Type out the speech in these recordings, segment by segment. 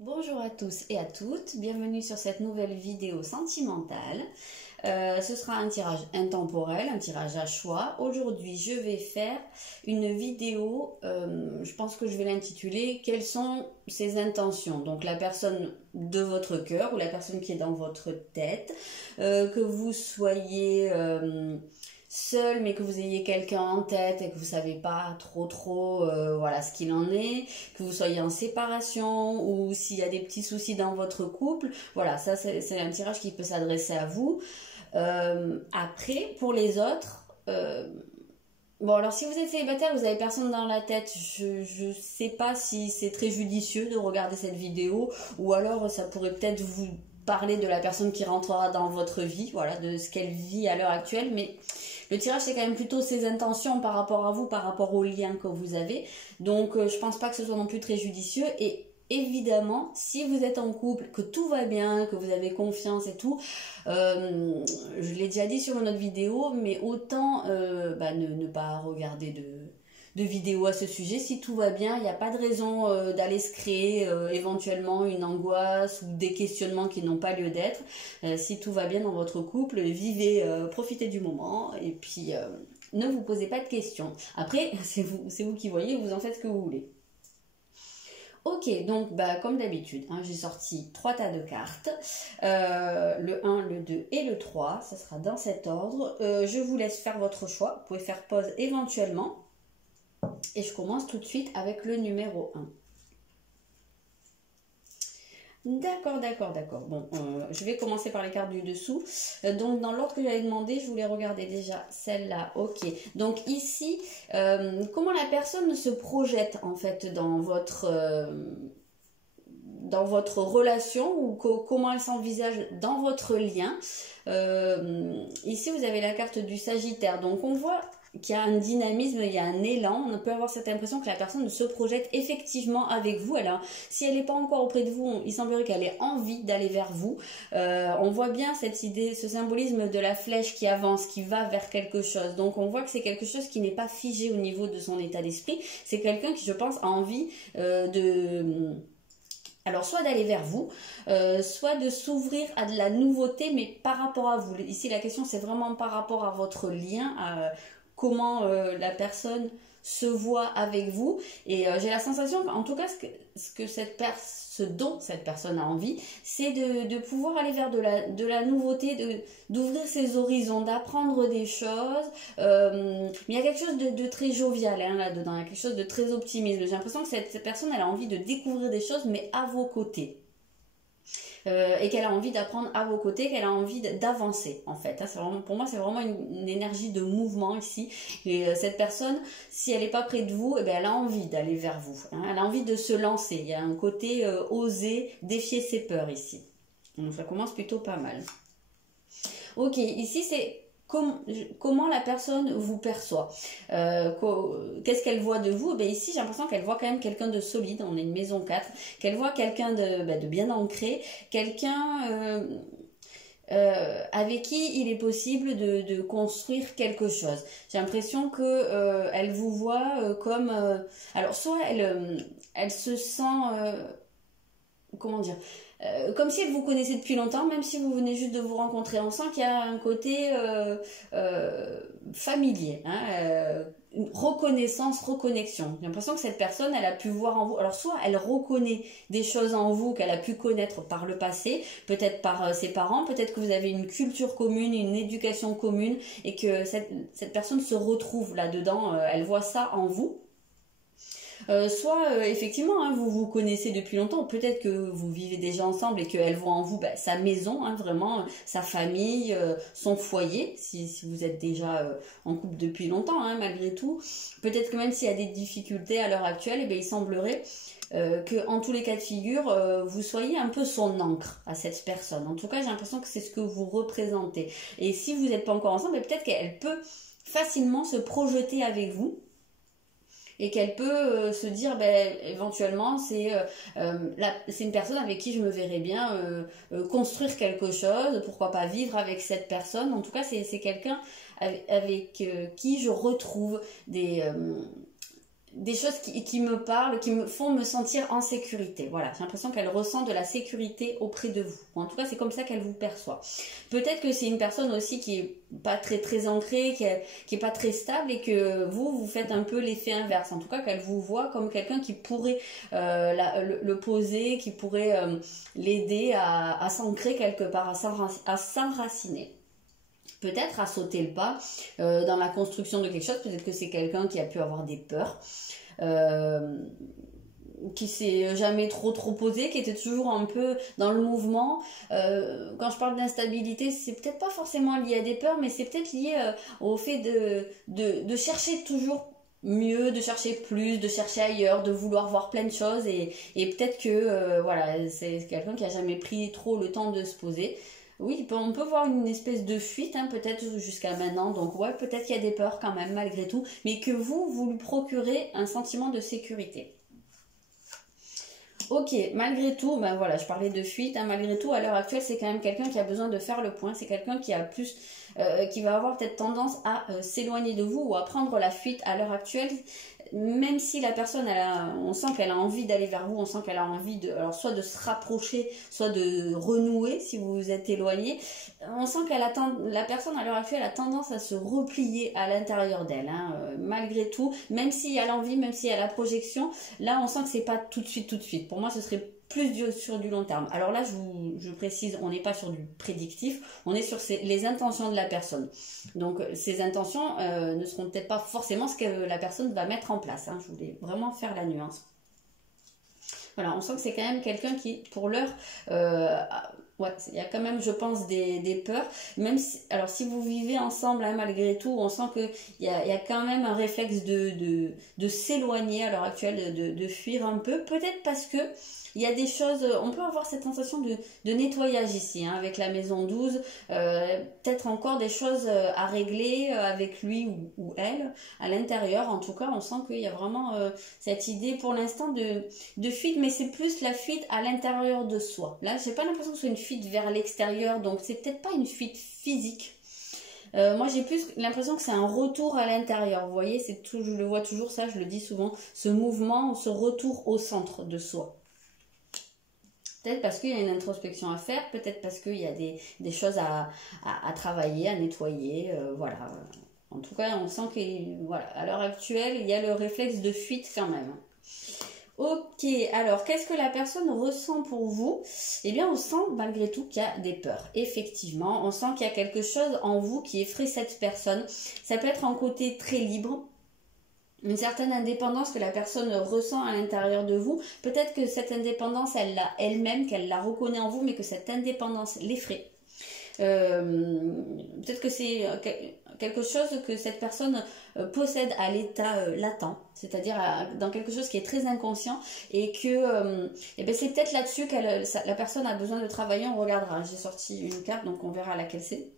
Bonjour à tous et à toutes, bienvenue sur cette nouvelle vidéo sentimentale. Ce sera un tirage intemporel, un tirage à choix. Aujourd'hui, je vais faire une vidéo, je pense que je vais l'intituler « Quelles sont ses intentions ?» Donc la personne de votre cœur ou la personne qui est dans votre tête, que vous soyez seul mais que vous ayez quelqu'un en tête et que vous savez pas trop voilà ce qu'il en est, que vous soyez en séparation ou s'il y a des petits soucis dans votre couple, voilà, ça c'est un tirage qui peut s'adresser à vous. Après, pour les autres, bon, alors si vous êtes célibataire, vous avez personne dans la tête, je sais pas si c'est très judicieux de regarder cette vidéo, ou alors ça pourrait peut-être vous parler de la personne qui rentrera dans votre vie, voilà, de ce qu'elle vit à l'heure actuelle, mais le tirage c'est quand même plutôt ses intentions par rapport à vous, par rapport aux liens que vous avez, donc je pense pas que ce soit non plus très judicieux. Et évidemment, si vous êtes en couple, que tout va bien, que vous avez confiance et tout, je l'ai déjà dit sur une autre vidéo, mais autant ne pas regarder de vidéos à ce sujet. Si tout va bien, il n'y a pas de raison d'aller se créer éventuellement une angoisse ou des questionnements qui n'ont pas lieu d'être. Si tout va bien dans votre couple, vivez, profitez du moment et puis ne vous posez pas de questions. Après, c'est vous qui voyez, vous en faites ce que vous voulez. Ok, donc comme d'habitude, hein, j'ai sorti 3 tas de cartes, le 1, le 2 et le 3, ça sera dans cet ordre. Je vous laisse faire votre choix, vous pouvez faire pause éventuellement. Et je commence tout de suite avec le numéro 1. D'accord. Bon, je vais commencer par les cartes du dessous. Donc, dans l'ordre que j'avais demandé, je voulais regarder déjà celle-là. Ok. Donc, ici, comment la personne se projette, en fait, dans votre relation ou comment elle s'envisage dans votre lien. Ici, vous avez la carte du Sagittaire. Donc, on voit qu'il y a un dynamisme, il y a un élan. On peut avoir cette impression que la personne se projette effectivement avec vous. Alors, si elle n'est pas encore auprès de vous, il semblerait qu'elle ait envie d'aller vers vous. On voit bien cette idée, ce symbolisme de la flèche qui avance, qui va vers quelque chose. Donc, on voit que c'est quelque chose qui n'est pas figé au niveau de son état d'esprit. C'est quelqu'un qui, je pense, a envie alors, soit d'aller vers vous, soit de s'ouvrir à de la nouveauté, mais par rapport à vous. Ici, la question, c'est vraiment par rapport à votre lien, à comment la personne se voit avec vous. Et j'ai la sensation, en tout cas, ce dont cette personne a envie, c'est de pouvoir aller vers de la nouveauté, d'ouvrir ses horizons, d'apprendre des choses. Mais il y a quelque chose de très jovial là-dedans, il y a quelque chose de très optimiste. J'ai l'impression que cette personne, elle a envie de découvrir des choses, mais à vos côtés. Et qu'elle a envie d'apprendre à vos côtés, qu'elle a envie d'avancer en fait. Pour moi, c'est vraiment une énergie de mouvement ici. Et cette personne, si elle n'est pas près de vous, eh bien, elle a envie d'aller vers vous. Hein. Elle a envie de se lancer. Il y a un côté oser, défier ses peurs ici. Donc ça commence plutôt pas mal. Ok, ici c'est comment la personne vous perçoit. Qu'est-ce qu'elle voit de vous? Ici, j'ai l'impression qu'elle voit quand même quelqu'un de solide. On est une maison 4. Qu'elle voit quelqu'un de bien ancré. Quelqu'un avec qui il est possible de construire quelque chose. J'ai l'impression que elle vous voit comme... alors, soit elle se sent... comment dire, comme si elle vous connaissait depuis longtemps, même si vous venez juste de vous rencontrer. On sent qu'il y a un côté familier, hein, une reconnaissance, reconnexion. J'ai l'impression que cette personne, elle a pu voir en vous, alors soit elle reconnaît des choses en vous qu'elle a pu connaître par le passé, peut-être par ses parents, peut-être que vous avez une culture commune, une éducation commune, et que cette personne se retrouve là-dedans, elle voit ça en vous. Soit effectivement hein, vous vous connaissez depuis longtemps, peut-être que vous vivez déjà ensemble et qu'elle voit en vous sa maison, hein, vraiment sa famille, son foyer, si vous êtes déjà en couple depuis longtemps hein, malgré tout. Peut-être que même s'il y a des difficultés à l'heure actuelle, il semblerait que en tous les cas de figure, vous soyez un peu son encre à cette personne. En tout cas, j'ai l'impression que c'est ce que vous représentez. Et si vous n'êtes pas encore ensemble, peut-être qu'elle peut facilement se projeter avec vous. Et qu'elle peut se dire éventuellement c'est une personne avec qui je me verrais bien construire quelque chose, pourquoi pas vivre avec cette personne. En tout cas c'est quelqu'un avec qui je retrouve des choses qui me parlent, qui me font me sentir en sécurité. Voilà, j'ai l'impression qu'elle ressent de la sécurité auprès de vous. En tout cas, c'est comme ça qu'elle vous perçoit. Peut-être que c'est une personne aussi qui est pas très ancrée, qui est pas très stable et que vous faites un peu l'effet inverse. En tout cas, qu'elle vous voit comme quelqu'un qui pourrait le poser, qui pourrait l'aider à s'ancrer quelque part, à s'enraciner. Peut-être à sauter le pas dans la construction de quelque chose. Peut-être que c'est quelqu'un qui a pu avoir des peurs, qui s'est jamais trop posé, qui était toujours un peu dans le mouvement. Quand je parle d'instabilité, c'est peut-être pas forcément lié à des peurs, mais c'est peut-être lié au fait de chercher toujours mieux, de chercher plus, de chercher ailleurs, de vouloir voir plein de choses et peut-être que voilà, c'est quelqu'un qui a jamais pris trop le temps de se poser. Oui, on peut voir une espèce de fuite, hein, peut-être jusqu'à maintenant. Donc ouais, peut-être qu'il y a des peurs quand même, malgré tout. Mais que vous lui procurez un sentiment de sécurité. Ok, malgré tout, ben voilà, je parlais de fuite. Hein, malgré tout, à l'heure actuelle, c'est quand même quelqu'un qui a besoin de faire le point. C'est quelqu'un qui a plus, qui va avoir peut-être tendance à s'éloigner de vous ou à prendre la fuite à l'heure actuelle. Même si la personne, on sent qu'elle a envie d'aller vers vous, on sent qu'elle a envie alors soit de se rapprocher, soit de renouer si vous vous êtes éloigné. On sent la personne à l'heure actuelle a tendance à se replier à l'intérieur d'elle, hein, malgré tout. Même s'il y a l'envie, même s'il y a la projection, là on sent que c'est pas tout de suite. Pour moi, ce serait plus sur du long terme. Alors là, je précise, on n'est pas sur du prédictif, on est sur les intentions de la personne. Donc ces intentions ne seront peut-être pas forcément ce que la personne va mettre en place. Hein. Je voulais vraiment faire la nuance. Voilà, on sent que c'est quand même quelqu'un qui, pour l'heure, ouais, il y a quand même, je pense, des peurs. Même si, alors, si vous vivez ensemble, hein, malgré tout, on sent qu'il y a quand même un réflexe de s'éloigner à l'heure actuelle, de fuir un peu. Peut-être parce que il y a des choses, on peut avoir cette sensation de nettoyage ici, hein, avec la maison 12, peut-être encore des choses à régler avec lui ou elle, à l'intérieur. En tout cas, on sent qu'il y a vraiment cette idée pour l'instant de fuite, mais c'est plus la fuite à l'intérieur de soi. Là, j'ai pas l'impression que ce soit une fuite vers l'extérieur, donc c'est peut-être pas une fuite physique. Moi j'ai plus l'impression que c'est un retour à l'intérieur, vous voyez, je le vois toujours ça, je le dis souvent, ce mouvement, ce retour au centre de soi. Peut-être parce qu'il y a une introspection à faire, peut-être parce qu'il y a des choses à travailler, à nettoyer, voilà. En tout cas, on sent qu'à voilà, à l'heure actuelle, il y a le réflexe de fuite quand même. Ok, alors qu'est-ce que la personne ressent pour vous? Eh bien, on sent malgré tout qu'il y a des peurs. Effectivement, on sent qu'il y a quelque chose en vous qui effraie cette personne. Ça peut être un côté très libre, une certaine indépendance que la personne ressent à l'intérieur de vous. Peut-être que cette indépendance, elle l'a elle-même, qu'elle la reconnaît en vous, mais que cette indépendance l'effraie. Peut-être que c'est quelque chose que cette personne possède à l'état latent, c'est-à-dire dans quelque chose qui est très inconscient et que ben c'est peut-être là-dessus que la personne a besoin de travailler. On regardera, j'ai sorti une carte, donc on verra laquelle c'est.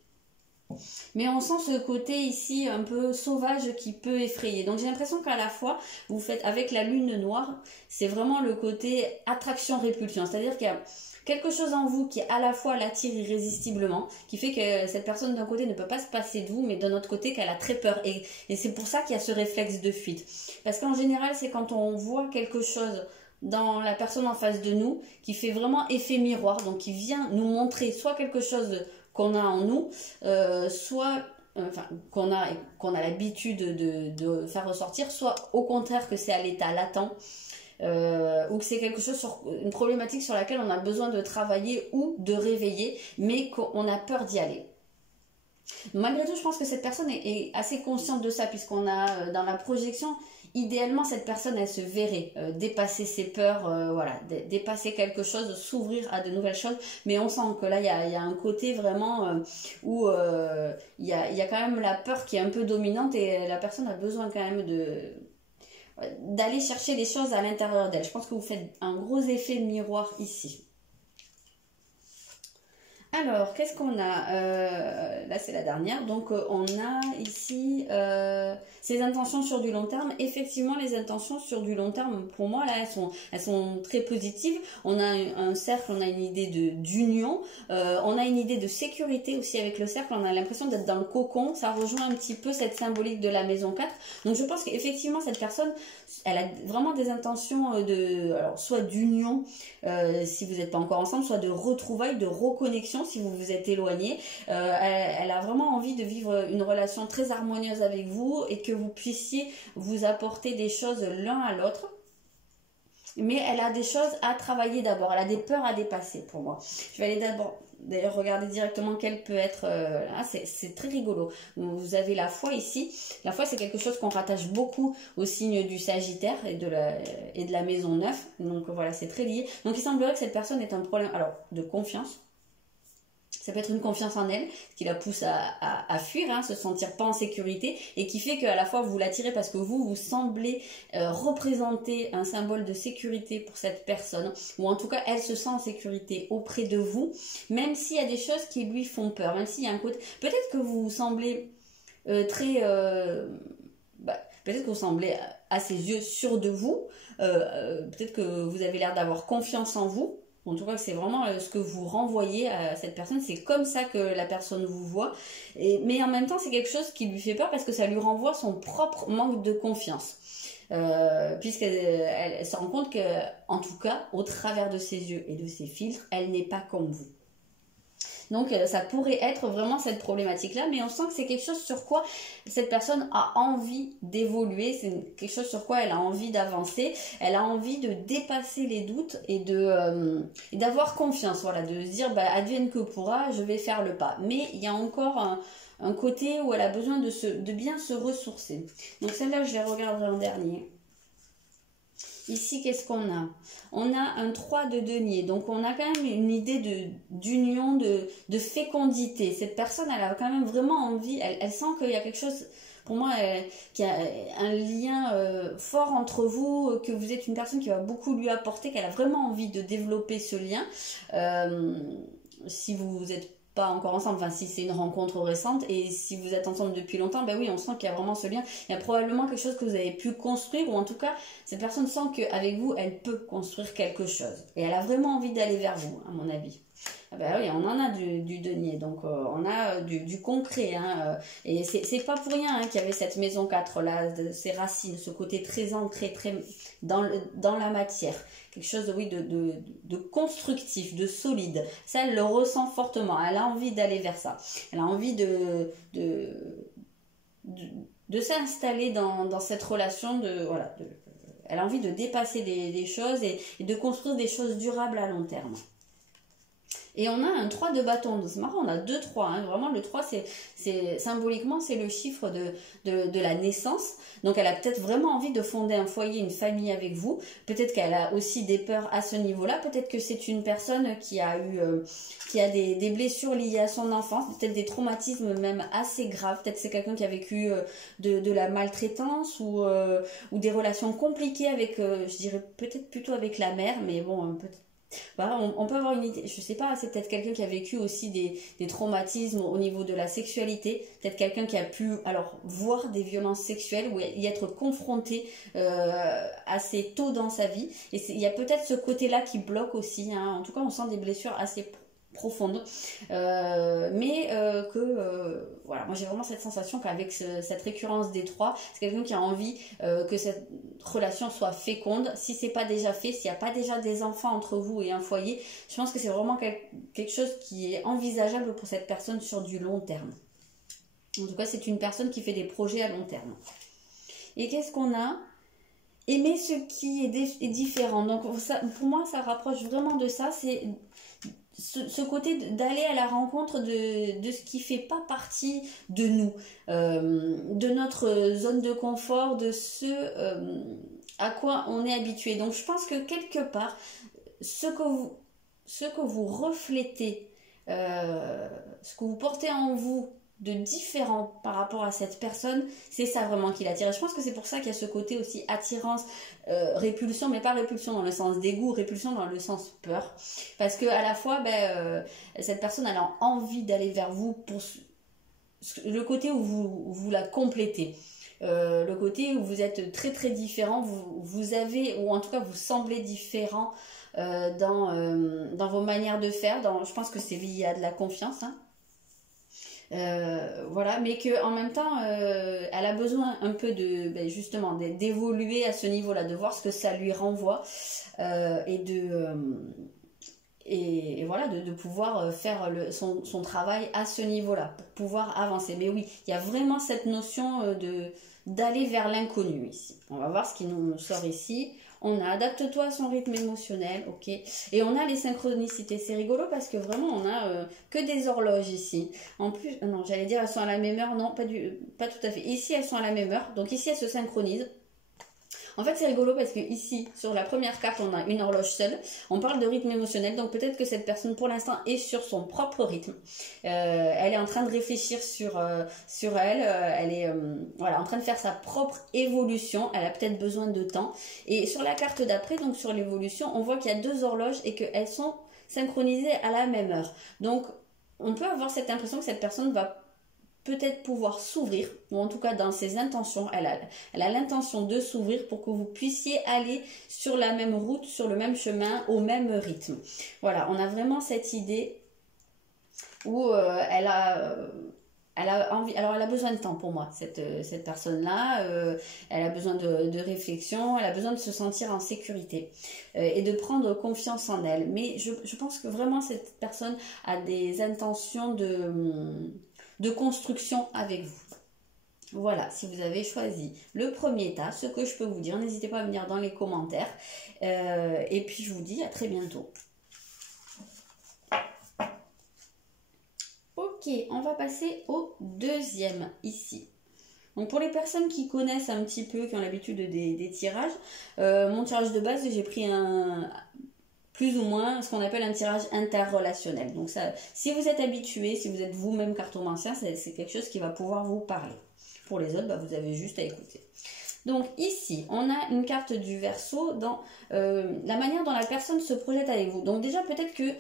Mais on sent ce côté ici un peu sauvage qui peut effrayer. Donc j'ai l'impression qu'à la fois, vous faites avec la lune noire, c'est vraiment le côté attraction-répulsion. C'est-à-dire qu'il y a quelque chose en vous qui à la fois l'attire irrésistiblement, qui fait que cette personne d'un côté ne peut pas se passer de vous, mais d'un autre côté qu'elle a très peur. Et c'est pour ça qu'il y a ce réflexe de fuite. Parce qu'en général, c'est quand on voit quelque chose dans la personne en face de nous qui fait vraiment effet miroir, donc qui vient nous montrer soit quelque chose qu'on a en nous, soit qu'on a l'habitude de faire ressortir, soit au contraire que c'est à l'état latent, ou que c'est quelque chose une problématique sur laquelle on a besoin de travailler ou de réveiller, mais qu'on a peur d'y aller. Malgré tout, je pense que cette personne est assez consciente de ça, puisqu'on a dans la projection, idéalement, cette personne, elle se verrait dépasser ses peurs, voilà, dépasser quelque chose, s'ouvrir à de nouvelles choses. Mais on sent que là, il y a un côté vraiment où il y a quand même la peur qui est un peu dominante et la personne a besoin quand même d'aller chercher des choses à l'intérieur d'elle. Je pense que vous faites un gros effet miroir ici. Alors, qu'est-ce qu'on a là, c'est la dernière. Donc, on a ici ces intentions sur du long terme. Effectivement, les intentions sur du long terme, pour moi, là, elles sont très positives. On a un cercle, on a une idée d'union. On a une idée de sécurité aussi avec le cercle. On a l'impression d'être dans le cocon. Ça rejoint un petit peu cette symbolique de la maison 4. Donc, je pense qu'effectivement, cette personne, elle a vraiment des intentions alors, soit d'union, si vous n'êtes pas encore ensemble, soit de retrouvailles, de reconnexion si vous vous êtes éloigné. Elle a vraiment envie de vivre une relation très harmonieuse avec vous et que vous puissiez vous apporter des choses l'un à l'autre. Mais elle a des choses à travailler d'abord, elle a des peurs à dépasser pour moi. Je vais aller d'abord d'ailleurs regarder directement quelle peut être là, c'est très rigolo. Vous avez la foi ici. La foi, c'est quelque chose qu'on rattache beaucoup au signe du Sagittaire et de la maison 9. Donc voilà, c'est très lié. Donc il semblerait que cette personne ait un problème alors de confiance. Ça peut être une confiance en elle qui la pousse à fuir, se sentir pas en sécurité et qui fait qu'à la fois vous l'attirez parce que vous semblez représenter un symbole de sécurité pour cette personne, ou en tout cas elle se sent en sécurité auprès de vous, même s'il y a des choses qui lui font peur, même s'il y a un côté, peut-être que vous semblez très... peut-être que vous semblez à ses yeux sûr de vous, peut-être que vous avez l'air d'avoir confiance en vous. En tout cas, c'est vraiment ce que vous renvoyez à cette personne. C'est comme ça que la personne vous voit. Mais en même temps, c'est quelque chose qui lui fait peur parce que ça lui renvoie son propre manque de confiance. Puisqu'elle se rend compte que, en tout cas, au travers de ses yeux et de ses filtres, elle n'est pas comme vous. Donc ça pourrait être vraiment cette problématique-là, mais on sent que c'est quelque chose sur quoi cette personne a envie d'évoluer, c'est quelque chose sur quoi elle a envie d'avancer, elle a envie de dépasser les doutes et d'avoir confiance, voilà, de se dire advienne que pourra, je vais faire le pas. Mais il y a encore un côté où elle a besoin de bien se ressourcer. Donc celle-là, je les regarderai en dernier. Ici, qu'est-ce qu'on a? On a un 3 de denier, donc on a quand même une idée d'union, de fécondité. Cette personne, elle a quand même vraiment envie, elle sent qu'il y a quelque chose, pour moi, qu'il y a un lien fort entre vous, que vous êtes une personne qui va beaucoup lui apporter, qu'elle a vraiment envie de développer ce lien. Si vous êtes pas encore ensemble, enfin si c'est une rencontre récente, et si vous êtes ensemble depuis longtemps, ben oui, on sent qu'il y a vraiment ce lien, il y a probablement quelque chose que vous avez pu construire, ou en tout cas cette personne sent qu'avec vous elle peut construire quelque chose, et elle a vraiment envie d'aller vers vous, à mon avis. Ah ben oui, on en a du denier, donc on a du concret, et c'est pas pour rien qu'il y avait cette maison 4 là, ces racines, ce côté très ancré, très dans la matière, quelque chose de constructif, de solide. Ça, elle le ressent fortement, elle a envie d'aller vers ça, elle a envie de s'installer dans cette relation, elle a envie de dépasser des choses et de construire des choses durables à long terme. Et on a un 3 de bâton, c'est marrant, on a 2 3, vraiment le 3 symboliquement c'est le chiffre de la naissance, donc elle a peut-être vraiment envie de fonder un foyer, une famille avec vous, peut-être qu'elle a aussi des peurs à ce niveau-là, peut-être que c'est une personne qui a des blessures liées à son enfance, peut-être des traumatismes même assez graves, peut-être c'est quelqu'un qui a vécu de la maltraitance ou des relations compliquées avec, je dirais peut-être plutôt avec la mère, mais bon, peut-être. Voilà, on peut avoir une idée, je sais pas, c'est peut-être quelqu'un qui a vécu aussi des traumatismes au niveau de la sexualité, peut-être quelqu'un qui a pu voir des violences sexuelles ou y être confronté assez tôt dans sa vie, et il y a peut-être ce côté-là qui bloque aussi, en tout cas on sent des blessures assez profonde, mais voilà, moi j'ai vraiment cette sensation qu'avec cette récurrence des 3, c'est quelqu'un qui a envie que cette relation soit féconde. Si c'est pas déjà fait, s'il n'y a pas déjà des enfants entre vous et un foyer, je pense que c'est vraiment quelque chose qui est envisageable pour cette personne sur du long terme. En tout cas, c'est une personne qui fait des projets à long terme. Et qu'est-ce qu'on a? Aimer ce qui est différent. Donc ça, pour moi, ça rapproche vraiment de ça, c'est ce côté d'aller à la rencontre de ce qui fait pas partie de nous, de notre zone de confort, de ce à quoi on est habitué. Donc je pense que quelque part, ce que vous reflétez, ce que vous portez en vous de différent par rapport à cette personne, c'est ça vraiment qui l'attire. Et je pense que c'est pour ça qu'il y a ce côté aussi attirance, répulsion, mais pas répulsion dans le sens dégoût, répulsion dans le sens peur. Parce que à la fois, cette personne elle a envie d'aller vers vous pour le côté où vous la complétez. Le côté où vous êtes très très différent, vous avez, ou en tout cas vous semblez différent dans vos manières de faire. Je pense que c'est lié à de la confiance, hein. Voilà, mais que en même temps elle a besoin un peu justement d'évoluer à ce niveau là, de voir ce que ça lui renvoie, et voilà, de pouvoir faire son travail à ce niveau là pour pouvoir avancer. Mais oui, il y a vraiment cette notion d'aller vers l'inconnu ici. On va voir ce qui nous sort ici. On a adapte-toi à son rythme émotionnel, ok. Et on a les synchronicités. C'est rigolo parce que vraiment on a que des horloges ici. En plus, non, j'allais dire elles sont à la même heure, non, pas tout à fait. Ici elles sont à la même heure, donc ici elles se synchronisent. En fait, c'est rigolo parce que ici, sur la première carte, on a une horloge seule. On parle de rythme émotionnel, donc peut-être que cette personne, pour l'instant, est sur son propre rythme. Elle est en train de réfléchir sur elle. Elle est voilà, en train de faire sa propre évolution. Elle a peut-être besoin de temps. Et sur la carte d'après, donc sur l'évolution, on voit qu'il y a deux horloges et qu'elles sont synchronisées à la même heure. Donc, on peut avoir cette impression que cette personne va peut-être pouvoir s'ouvrir, ou en tout cas dans ses intentions, elle a l'intention de s'ouvrir pour que vous puissiez aller sur la même route, sur le même chemin, au même rythme. Voilà, on a vraiment cette idée où elle a envie, alors elle a besoin de temps pour moi, cette personne-là, elle a besoin de réflexion, elle a besoin de se sentir en sécurité et de prendre confiance en elle. Mais je pense que vraiment cette personne a des intentions de construction avec vous. Voilà, si vous avez choisi le premier tas, ce que je peux vous dire, n'hésitez pas à venir dans les commentaires. Et puis je vous dis à très bientôt. Ok, on va passer au deuxième ici. Donc pour les personnes qui connaissent un petit peu, qui ont l'habitude des tirages, mon tirage de base, j'ai pris plus ou moins ce qu'on appelle un tirage interrelationnel. Donc ça, si vous êtes habitué, si vous êtes vous-même cartomancien, c'est quelque chose qui va pouvoir vous parler. Pour les autres, vous avez juste à écouter. Donc ici, on a une carte du Verseau dans la manière dont la personne se projette avec vous. Donc déjà, peut-être que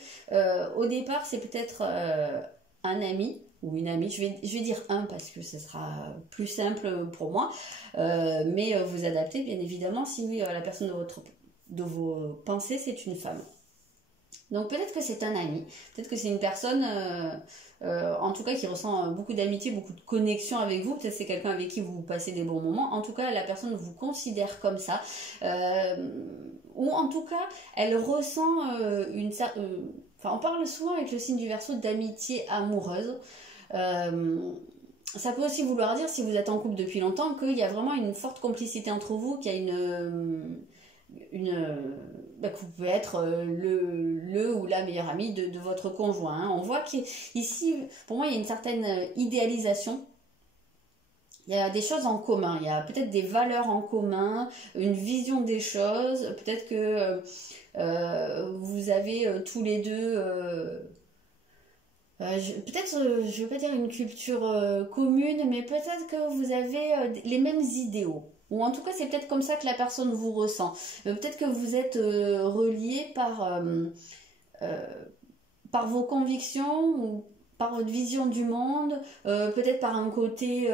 au départ, c'est peut-être un ami ou une amie. Je vais dire un parce que ce sera plus simple pour moi. Mais vous adaptez, bien évidemment, si la personne de vos pensées, c'est une femme. Donc peut-être que c'est un ami, peut-être que c'est une personne, en tout cas qui ressent beaucoup d'amitié, beaucoup de connexion avec vous, peut-être c'est quelqu'un avec qui vous passez des bons moments, en tout cas la personne vous considère comme ça, ou en tout cas elle ressent on parle souvent avec le signe du Verseau d'amitié amoureuse. Ça peut aussi vouloir dire, si vous êtes en couple depuis longtemps, qu'il y a vraiment une forte complicité entre vous, qu'il y a que vous pouvez être le ou la meilleure amie de votre conjoint. Hein. On voit qu'ici, pour moi, il y a une certaine idéalisation. Il y a des choses en commun, il y a peut-être des valeurs en commun, une vision des choses. Peut-être que vous avez tous les deux... peut-être, je ne veux pas dire une culture commune, mais peut-être que vous avez les mêmes idéaux. Ou en tout cas, c'est peut-être comme ça que la personne vous ressent. Peut-être que vous êtes relié par vos convictions ou par votre vision du monde, peut-être par un côté,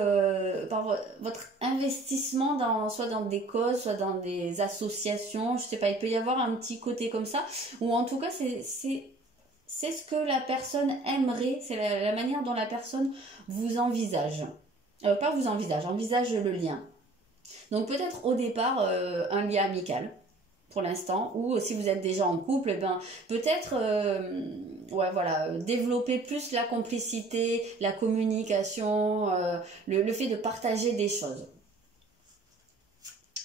par votre investissement soit dans des causes, soit dans des associations. Je sais pas, il peut y avoir un petit côté comme ça. Ou en tout cas, c'est ce que la personne aimerait, c'est la manière dont la personne vous envisage. Pas vous envisage le lien. Donc peut-être au départ un lien amical pour l'instant, ou si vous êtes déjà en couple, peut-être développer plus la complicité, la communication, le fait de partager des choses.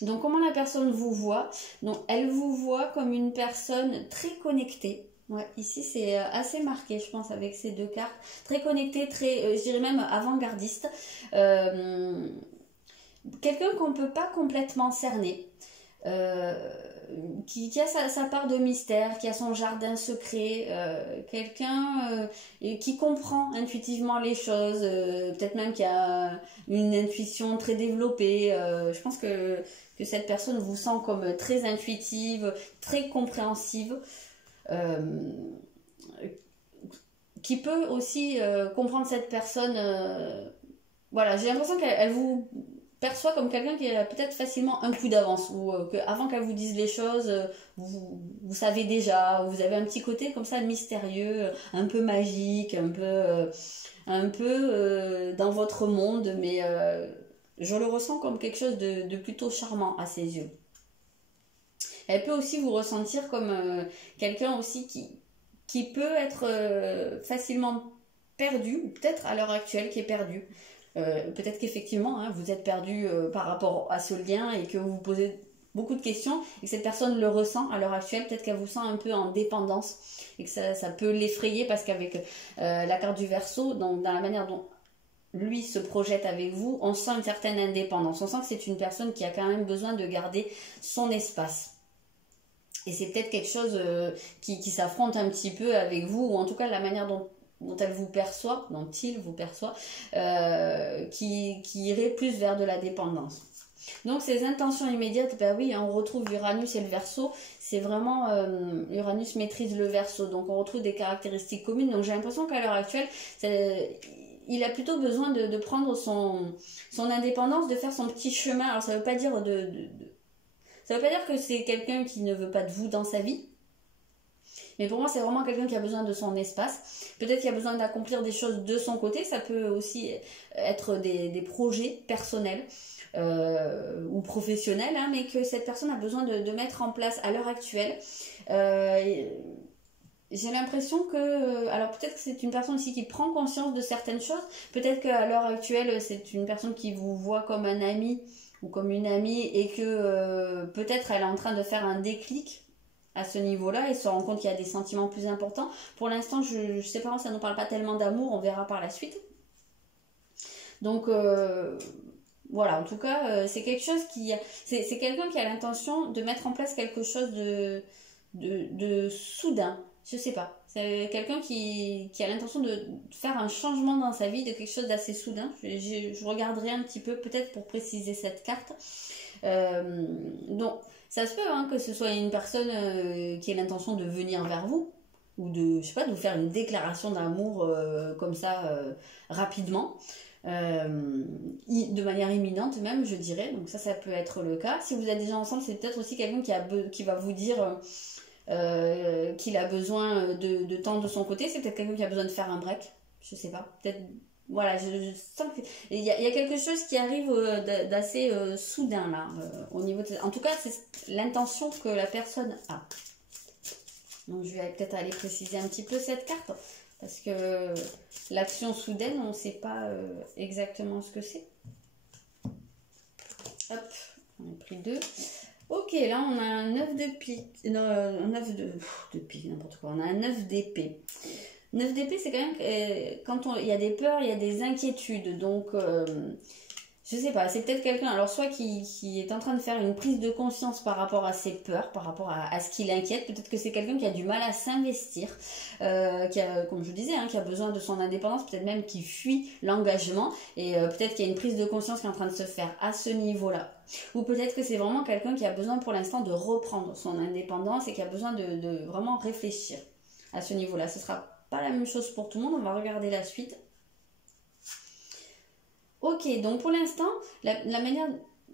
Donc comment la personne vous voit? Donc elle vous voit comme une personne très connectée. Ouais, ici c'est assez marqué, je pense, avec ces deux cartes. Très connectée, très, je dirais même avant-gardiste. Quelqu'un qu'on ne peut pas complètement cerner. qui a sa part de mystère, qui a son jardin secret, quelqu'un qui comprend intuitivement les choses, peut-être même qui a une intuition très développée. Je pense que cette personne vous sent comme très intuitive, très compréhensive, qui peut aussi comprendre cette personne. Voilà, j'ai l'impression qu'elle vous perçoit comme quelqu'un qui a peut-être facilement un coup d'avance, ou avant qu'elle vous dise les choses, vous savez déjà, vous avez un petit côté comme ça mystérieux, un peu magique, un peu dans votre monde, mais je le ressens comme quelque chose de plutôt charmant à ses yeux. Elle peut aussi vous ressentir comme quelqu'un aussi qui peut être facilement perdu, ou peut-être à l'heure actuelle qui est perdu. Peut-être qu'effectivement, hein, vous êtes perdu par rapport à ce lien et que vous vous posez beaucoup de questions et que cette personne le ressent à l'heure actuelle. Peut-être qu'elle vous sent un peu en dépendance et que ça peut l'effrayer parce qu'avec la carte du Verseau, dans la manière dont lui se projette avec vous, on sent une certaine indépendance. On sent que c'est une personne qui a quand même besoin de garder son espace. Et c'est peut-être quelque chose qui s'affronte un petit peu avec vous, ou en tout cas la manière dont elle vous perçoit, dont il vous perçoit, qui irait plus vers de la dépendance. Donc ces intentions immédiates, ben oui, on retrouve Uranus et le Verseau, c'est vraiment, Uranus maîtrise le Verseau, donc on retrouve des caractéristiques communes, donc j'ai l'impression qu'à l'heure actuelle, il a plutôt besoin de prendre son indépendance, de faire son petit chemin. Alors ça veut pas dire ça veut pas dire que c'est quelqu'un qui ne veut pas de vous dans sa vie. Mais pour moi, c'est vraiment quelqu'un qui a besoin de son espace. Peut-être qu'il a besoin d'accomplir des choses de son côté. Ça peut aussi être des projets personnels ou professionnels, hein, mais que cette personne a besoin de mettre en place à l'heure actuelle. J'ai l'impression que... alors peut-être que c'est une personne aussi qui prend conscience de certaines choses. Peut-être qu'à l'heure actuelle, c'est une personne qui vous voit comme un ami ou comme une amie et que peut-être elle est en train de faire un déclic à ce niveau-là et se rend compte qu'il y a des sentiments plus importants. Pour l'instant, je sais pas, ça ne nous parle pas tellement d'amour, on verra par la suite. Donc voilà, en tout cas, c'est quelque chose c'est quelqu'un qui a l'intention de mettre en place quelque chose de soudain. Je sais pas. C'est quelqu'un qui a l'intention de faire un changement dans sa vie, de quelque chose d'assez soudain. Je regarderai un petit peu, peut-être pour préciser cette carte. Donc, ça se peut hein, que ce soit une personne qui ait l'intention de venir vers vous, ou de, je sais pas, de vous faire une déclaration d'amour comme ça, rapidement. De manière imminente même, je dirais. Donc ça peut être le cas. Si vous êtes déjà ensemble, c'est peut-être aussi quelqu'un qui va vous dire... qu'il a besoin de temps de son côté. C'est peut-être quelqu'un qui a besoin de faire un break, je sais pas, peut-être, voilà, je sens qu'il y a quelque chose qui arrive d'assez soudain là, au niveau en tout cas c'est l'intention que la personne a. Donc je vais peut-être aller préciser un petit peu cette carte parce que l'action soudaine on ne sait pas exactement ce que c'est. Hop, on a pris deux. Ok, là on a un 9 de pique, non, un 9 de pique, n'importe quoi, on a un 9 d'épée. 9 d'épée, c'est quand même, quand il y a des peurs, il y a des inquiétudes, donc je sais pas, c'est peut-être quelqu'un, alors soit qui est en train de faire une prise de conscience par rapport à ses peurs, par rapport à ce qui l'inquiète, peut-être que c'est quelqu'un qui a du mal à s'investir, qui a, comme je disais, hein, qui a besoin de son indépendance, peut-être même qui fuit l'engagement, et peut-être qu'il y a une prise de conscience qui est en train de se faire à ce niveau-là. Ou peut-être que c'est vraiment quelqu'un qui a besoin pour l'instant de reprendre son indépendance et qui a besoin de vraiment réfléchir à ce niveau-là. Ce sera pas la même chose pour tout le monde, on va regarder la suite. Ok, donc pour l'instant, la manière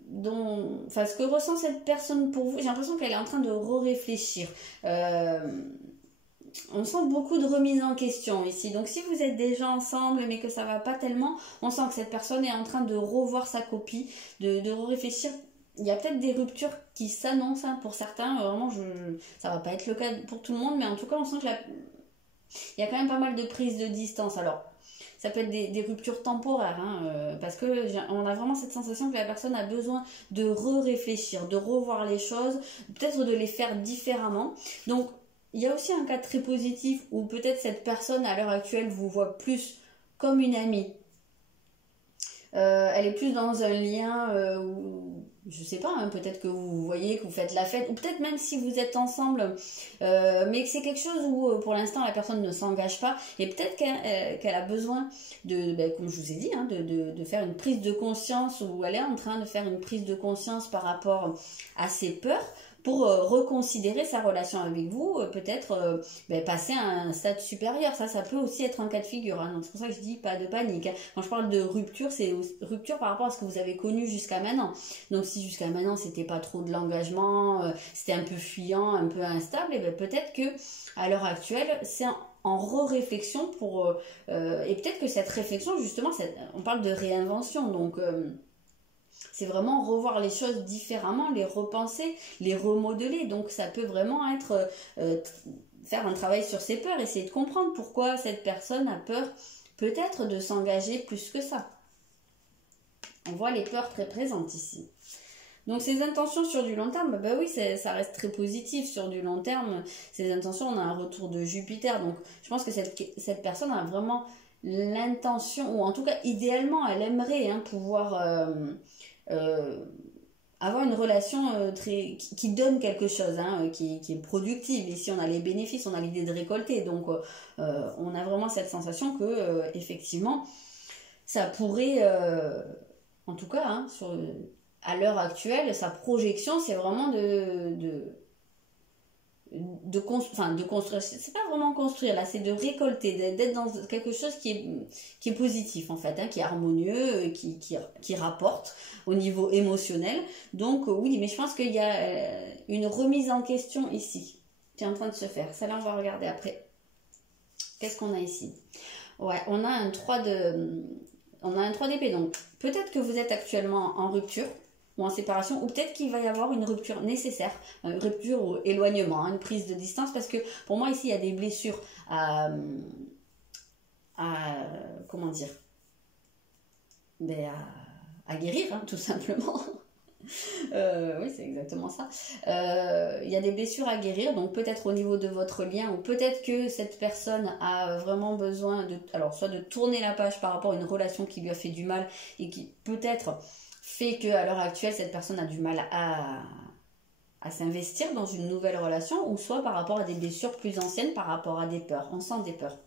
dont... Enfin, ce que ressent cette personne pour vous, j'ai l'impression qu'elle est en train de réfléchir. On sent beaucoup de remise en question ici. Donc si vous êtes déjà ensemble mais que ça va pas tellement, on sent que cette personne est en train de revoir sa copie, de réfléchir. Il y a peut-être des ruptures qui s'annoncent hein, pour certains. Vraiment, ça va pas être le cas pour tout le monde, mais en tout cas, on sent que il y a quand même pas mal de prises de distance. Alors, ça peut être des ruptures temporaires, hein, parce que on a vraiment cette sensation que la personne a besoin de réfléchir, de revoir les choses, peut-être de les faire différemment. Donc, il y a aussi un cas très positif où peut-être cette personne à l'heure actuelle vous voit plus comme une amie. Elle est plus dans un lien où je sais pas, hein, peut-être que vous voyez que vous faites la fête, ou peut-être même si vous êtes ensemble, mais que c'est quelque chose où pour l'instant la personne ne s'engage pas, et peut-être qu'elle a besoin de, ben, comme je vous ai dit, hein, de faire une prise de conscience, ou elle est en train de faire une prise de conscience par rapport à ses peurs, pour reconsidérer sa relation avec vous, peut-être ben, passer à un stade supérieur. Ça peut aussi être un cas de figure. Hein. Donc c'est pour ça que je dis pas de panique. Hein. Quand je parle de rupture, c'est rupture par rapport à ce que vous avez connu jusqu'à maintenant. Donc si jusqu'à maintenant c'était pas trop de l'engagement, c'était un peu fuyant, un peu instable, et ben peut-être que à l'heure actuelle c'est en re-réflexion pour et peut-être que cette réflexion justement, on parle de réinvention, donc c'est vraiment revoir les choses différemment, les repenser, les remodeler. Donc ça peut vraiment être faire un travail sur ses peurs, essayer de comprendre pourquoi cette personne a peur peut-être de s'engager plus que ça. On voit les peurs très présentes ici. Donc ces intentions sur du long terme, bah oui, ça reste très positif sur du long terme. Ces intentions, on a un retour de Jupiter. Donc je pense que cette personne a vraiment l'intention, ou en tout cas idéalement, elle aimerait pouvoir avoir une relation qui donne quelque chose, qui est productive. Ici on a les bénéfices, on a l'idée de récolter. Donc on a vraiment cette sensation que effectivement ça pourrait, en tout cas, à l'heure actuelle, sa projection, c'est vraiment de construire. C'est pas vraiment construire, là, c'est de récolter, d'être dans quelque chose qui est positif, en fait, qui est harmonieux, qui rapporte au niveau émotionnel. Donc, oui, mais je pense qu'il y a une remise en question ici, qui est en train de se faire. Ça, là, on va regarder après. Qu'est-ce qu'on a ici? Ouais, on a un 3 d'épée, donc peut-être que vous êtes actuellement en rupture ou en séparation, ou peut-être qu'il va y avoir une rupture nécessaire, une rupture ou éloignement, une prise de distance, parce que pour moi ici il y a des blessures comment dire, à guérir, tout simplement. Oui, c'est exactement ça. Il y a des blessures à guérir, donc peut-être au niveau de votre lien, ou peut-être que cette personne a vraiment besoin soit de tourner la page par rapport à une relation qui lui a fait du mal, et qui peut-être fait qu'à l'heure actuelle, cette personne a du mal à s'investir dans une nouvelle relation, ou soit par rapport à des blessures plus anciennes, par rapport à des peurs. On sent des peurs.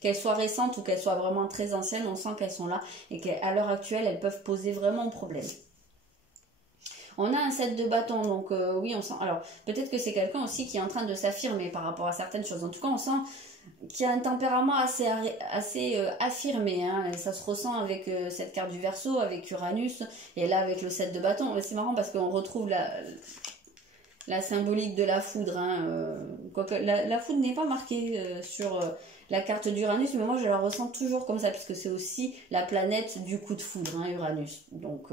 Qu'elles soient récentes ou qu'elles soient vraiment très anciennes, on sent qu'elles sont là, et qu'à l'heure actuelle, elles peuvent poser vraiment problème. On a un 7 de bâton, donc oui, on sent... Alors, peut-être que c'est quelqu'un aussi qui est en train de s'affirmer par rapport à certaines choses. En tout cas, on sent qu'il y a un tempérament assez affirmé. Et ça se ressent avec cette carte du Verseau, avec Uranus, et là avec le 7 de bâton. C'est marrant parce qu'on retrouve la symbolique de la foudre. Quoique la foudre n'est pas marquée sur la carte d'Uranus, mais moi je la ressens toujours comme ça, puisque c'est aussi la planète du coup de foudre, Uranus. Donc...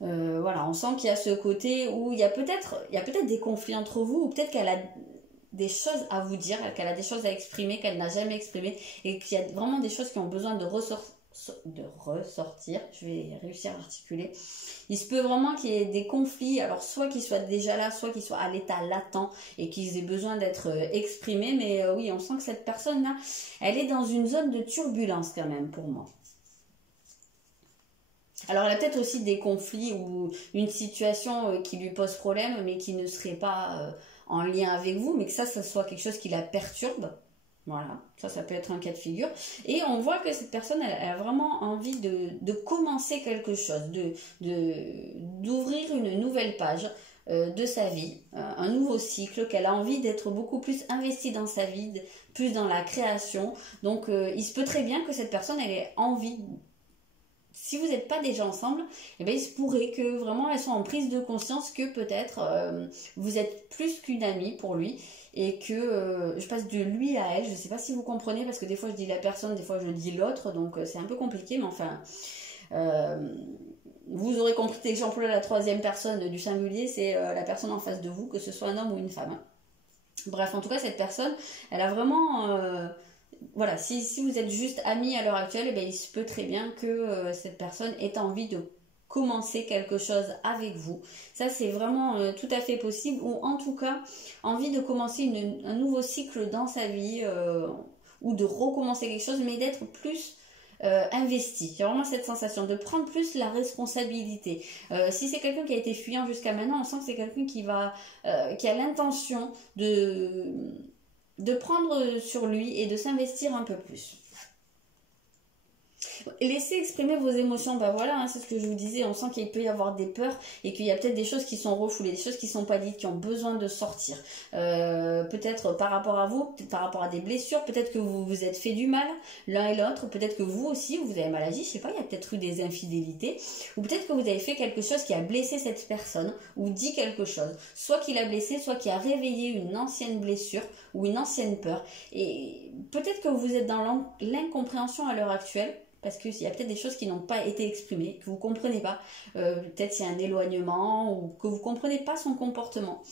voilà, on sent qu'il y a ce côté où il y a peut-être des conflits entre vous, ou peut-être qu'elle a des choses à vous dire, qu'elle a des choses à exprimer qu'elle n'a jamais exprimées, et qu'il y a vraiment des choses qui ont besoin de ressortir. Je vais réussir à articuler. Il se peut vraiment qu'il y ait des conflits, alors soit qu'ils soient déjà là, soit qu'ils soient à l'état latent et qu'ils aient besoin d'être exprimés, mais oui, on sent que cette personne-là, elle est dans une zone de turbulence quand même pour moi. Alors, elle a peut-être aussi des conflits ou une situation qui lui pose problème, mais qui ne serait pas en lien avec vous, mais que ça soit quelque chose qui la perturbe. Voilà, ça peut être un cas de figure. Et on voit que cette personne, elle a vraiment envie de commencer quelque chose, d'ouvrir une nouvelle page de sa vie, un nouveau cycle, qu'elle a envie d'être beaucoup plus investie dans sa vie, plus dans la création. Donc, il se peut très bien que cette personne, elle ait envie... Si vous n'êtes pas déjà ensemble, il se pourrait que vraiment elles soient en prise de conscience que peut-être vous êtes plus qu'une amie pour lui, et que je passe de lui à elle. Je ne sais pas si vous comprenez, parce que des fois je dis la personne, des fois je dis l'autre, donc c'est un peu compliqué, mais enfin vous aurez compris l'exemple de la troisième personne du singulier, c'est la personne en face de vous, que ce soit un homme ou une femme. Bref, en tout cas cette personne, elle a vraiment... Voilà, si vous êtes juste amis à l'heure actuelle, il se peut très bien que cette personne ait envie de commencer quelque chose avec vous. Ça, c'est vraiment tout à fait possible, ou en tout cas, envie de commencer un nouveau cycle dans sa vie, ou de recommencer quelque chose, mais d'être plus investi. J'ai vraiment cette sensation de prendre plus la responsabilité. Si c'est quelqu'un qui a été fuyant jusqu'à maintenant, on sent que c'est quelqu'un qui a l'intention de prendre sur lui et de s'investir un peu plus. Laissez exprimer vos émotions, ben voilà, hein, c'est ce que je vous disais, on sent qu'il peut y avoir des peurs et qu'il y a peut-être des choses qui sont refoulées, des choses qui sont pas dites, qui ont besoin de sortir. Peut-être par rapport à vous, peut-être par rapport à des blessures, peut-être que vous vous êtes fait du mal l'un et l'autre, peut-être que vous aussi vous avez mal agi, je sais pas, il y a peut-être eu des infidélités, ou peut-être que vous avez fait quelque chose qui a blessé cette personne, ou dit quelque chose, soit qu'il a blessé, soit qui a réveillé une ancienne blessure ou une ancienne peur, et peut-être que vous êtes dans l'incompréhension à l'heure actuelle, parce qu'il y a peut-être des choses qui n'ont pas été exprimées, que vous ne comprenez pas. Peut-être qu'il y a un éloignement ou que vous ne comprenez pas son comportement.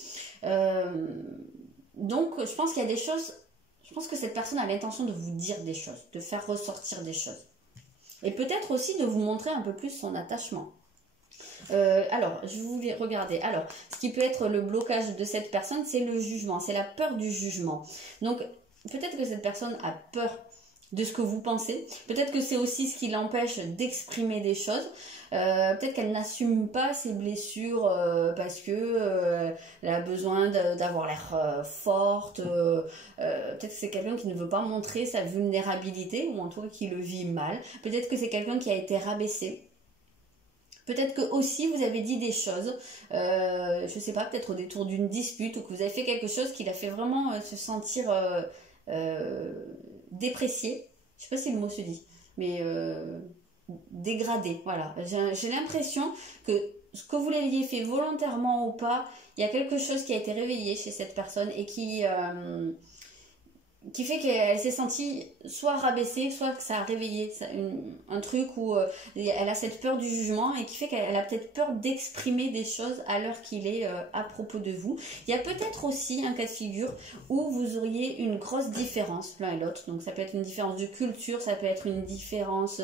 Donc, je pense qu'il y a des choses, je pense que cette personne a l'intention de vous dire des choses, de faire ressortir des choses. Et peut-être aussi de vous montrer un peu plus son attachement. Alors, je voulais regarder. Alors, ce qui peut être le blocage de cette personne, c'est le jugement, c'est la peur du jugement. Donc, peut-être que cette personne a peur de ce que vous pensez. Peut-être que c'est aussi ce qui l'empêche d'exprimer des choses. Peut-être qu'elle n'assume pas ses blessures parce que elle a besoin d'avoir l'air forte. Peut-être que c'est quelqu'un qui ne veut pas montrer sa vulnérabilité ou en tout cas qui le vit mal. Peut-être que c'est quelqu'un qui a été rabaissé. Peut-être que aussi vous avez dit des choses, je sais pas, peut-être au détour d'une dispute ou que vous avez fait quelque chose qui l'a fait vraiment se sentir déprécié, je sais pas si le mot se dit, mais dégradé, voilà. J'ai l'impression que ce que vous l'ayez fait volontairement ou pas, il y a quelque chose qui a été réveillé chez cette personne et qui fait qu'elle s'est sentie soit rabaissée, soit que ça a réveillé un truc où elle a cette peur du jugement et qui fait qu'elle a peut-être peur d'exprimer des choses à l'heure qu'il est à propos de vous. Il y a peut-être aussi un cas de figure où vous auriez une grosse différence l'un et l'autre. Donc ça peut être une différence de culture, ça peut être une différence,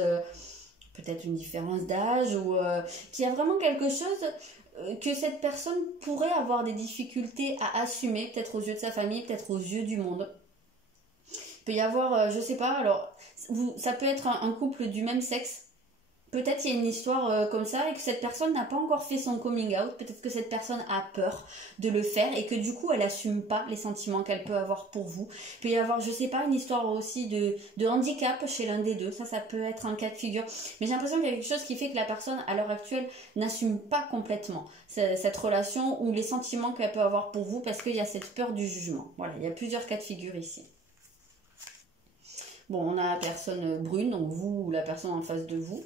peut-être une différence d'âge ou qu'il y a vraiment quelque chose que cette personne pourrait avoir des difficultés à assumer, peut-être aux yeux de sa famille, peut-être aux yeux du monde. Il peut y avoir, je sais pas, alors ça peut être un couple du même sexe. Peut-être il y a une histoire comme ça et que cette personne n'a pas encore fait son coming out. Peut-être que cette personne a peur de le faire et que du coup elle assume pas les sentiments qu'elle peut avoir pour vous. Il peut y avoir, je sais pas, une histoire aussi de handicap chez l'un des deux. Ça peut être un cas de figure. Mais j'ai l'impression qu'il y a quelque chose qui fait que la personne à l'heure actuelle n'assume pas complètement cette relation ou les sentiments qu'elle peut avoir pour vous parce qu'il y a cette peur du jugement. Voilà, il y a plusieurs cas de figure ici. Bon, on a la personne brune, donc vous ou la personne en face de vous.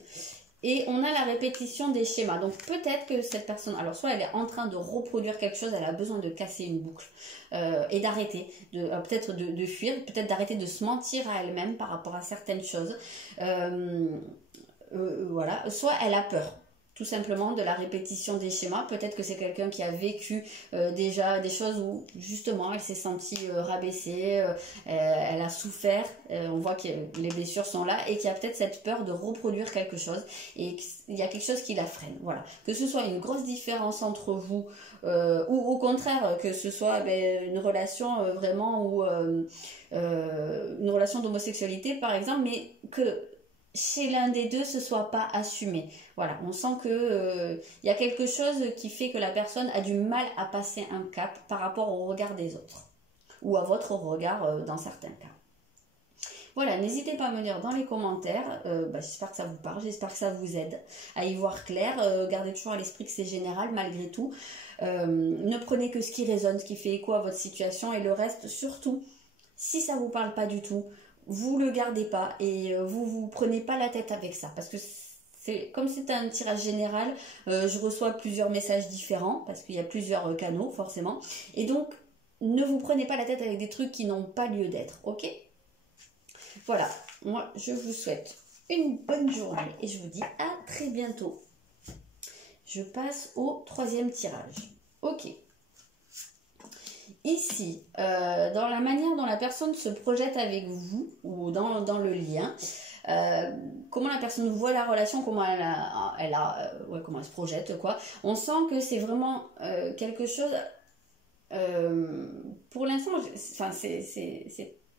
Et on a la répétition des schémas. Donc peut-être que cette personne, alors soit elle est en train de reproduire quelque chose, elle a besoin de casser une boucle et d'arrêter, peut-être de fuir, peut-être d'arrêter de se mentir à elle-même par rapport à certaines choses. Voilà, soit elle a peur. Tout simplement de la répétition des schémas. Peut-être que c'est quelqu'un qui a vécu déjà des choses où justement elle s'est sentie rabaissée, elle a souffert, on voit que les blessures sont là et qu'il y a peut-être cette peur de reproduire quelque chose et qu'il y a quelque chose qui la freine. Voilà. Que ce soit une grosse différence entre vous ou au contraire que ce soit une relation vraiment ou une relation d'homosexualité par exemple, mais que chez l'un des deux, ce soit pas assumé. Voilà, on sent que y a quelque chose qui fait que la personne a du mal à passer un cap par rapport au regard des autres ou à votre regard dans certains cas. Voilà, n'hésitez pas à me dire dans les commentaires, j'espère que ça vous parle, j'espère que ça vous aide à y voir clair. Gardez toujours à l'esprit que c'est général malgré tout. Ne prenez que ce qui résonne, ce qui fait écho à votre situation et le reste, surtout, si ça vous parle pas du tout, vous le gardez pas et vous prenez pas la tête avec ça parce que comme c'est un tirage général, je reçois plusieurs messages différents parce qu'il y a plusieurs canaux forcément et donc ne vous prenez pas la tête avec des trucs qui n'ont pas lieu d'être, ok? Voilà, moi je vous souhaite une bonne journée et je vous dis à très bientôt. Je passe au troisième tirage, ok? Ici, dans la manière dont la personne se projette avec vous ou dans le lien, comment la personne voit la relation, comment comment elle se projette, quoi. On sent que c'est vraiment quelque chose. Pour l'instant,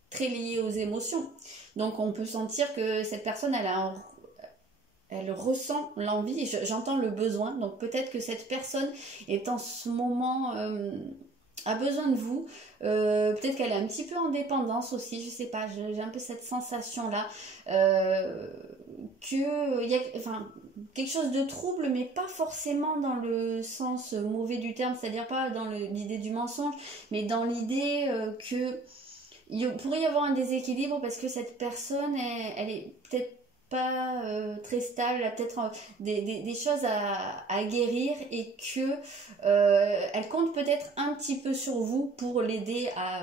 très lié aux émotions. Donc on peut sentir que cette personne, elle ressent l'envie, j'entends le besoin. Donc peut-être que cette personne est en ce moment a besoin de vous. Peut-être qu'elle est un petit peu en dépendance aussi, je sais pas, j'ai un peu cette sensation là que il y a quelque chose de trouble, mais pas forcément dans le sens mauvais du terme, c'est-à-dire pas dans l'idée du mensonge, mais dans l'idée que il pourrait y avoir un déséquilibre parce que cette personne, elle est peut-être pas très stable, elle a peut-être des choses à guérir et que elle compte peut-être un petit peu sur vous pour l'aider à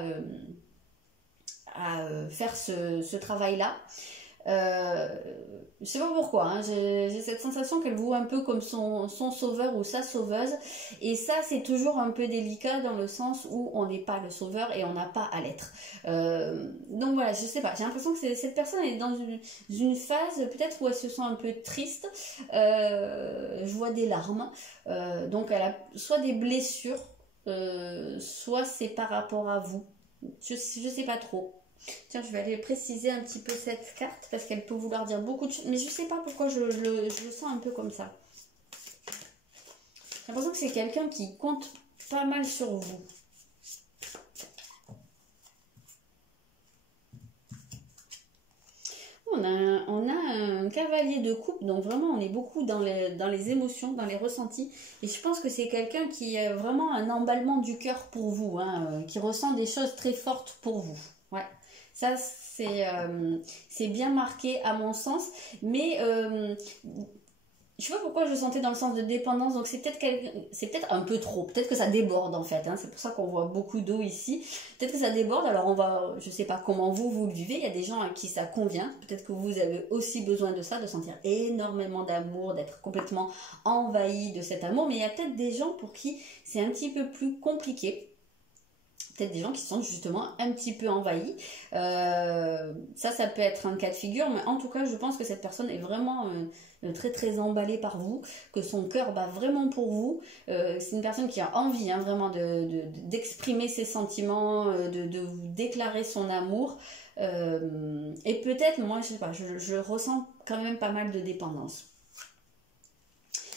faire ce travail-là. Je sais pas pourquoi, hein, j'ai cette sensation qu'elle vous voit un peu comme son sauveur ou sa sauveuse, et ça c'est toujours un peu délicat dans le sens où on n'est pas le sauveur et on n'a pas à l'être. Donc voilà, je sais pas, j'ai l'impression que cette personne est dans une phase peut-être où elle se sent un peu triste, je vois des larmes, donc elle a soit des blessures, soit c'est par rapport à vous, je sais pas trop. Tiens, je vais aller préciser un petit peu cette carte parce qu'elle peut vouloir dire beaucoup de choses. Mais je sais pas pourquoi je le sens un peu comme ça. J'ai l'impression que c'est quelqu'un qui compte pas mal sur vous. On a un cavalier de coupe, donc vraiment on est beaucoup dans les émotions, dans les ressentis. Et je pense que c'est quelqu'un qui a vraiment un emballement du cœur pour vous, hein, qui ressent des choses très fortes pour vous. Ouais. Ça, c'est bien marqué à mon sens. Mais je sais pas pourquoi je le sentais dans le sens de dépendance. Donc c'est peut-être un peu trop. Peut-être que ça déborde en fait, hein. C'est pour ça qu'on voit beaucoup d'eau ici. Peut-être que ça déborde. Alors je sais pas comment vous le vivez. Il y a des gens à qui ça convient. Peut-être que vous avez aussi besoin de ça, de sentir énormément d'amour, d'être complètement envahi de cet amour. Mais il y a peut-être des gens pour qui c'est un petit peu plus compliqué. Peut-être des gens qui se sentent justement un petit peu envahis. Ça peut être un cas de figure, mais en tout cas, je pense que cette personne est vraiment très très emballée par vous, que son cœur bat vraiment pour vous. C'est une personne qui a envie, hein, vraiment d'exprimer ses sentiments, de vous déclarer son amour. Et peut-être, moi, je sais pas, je ressens quand même pas mal de dépendance.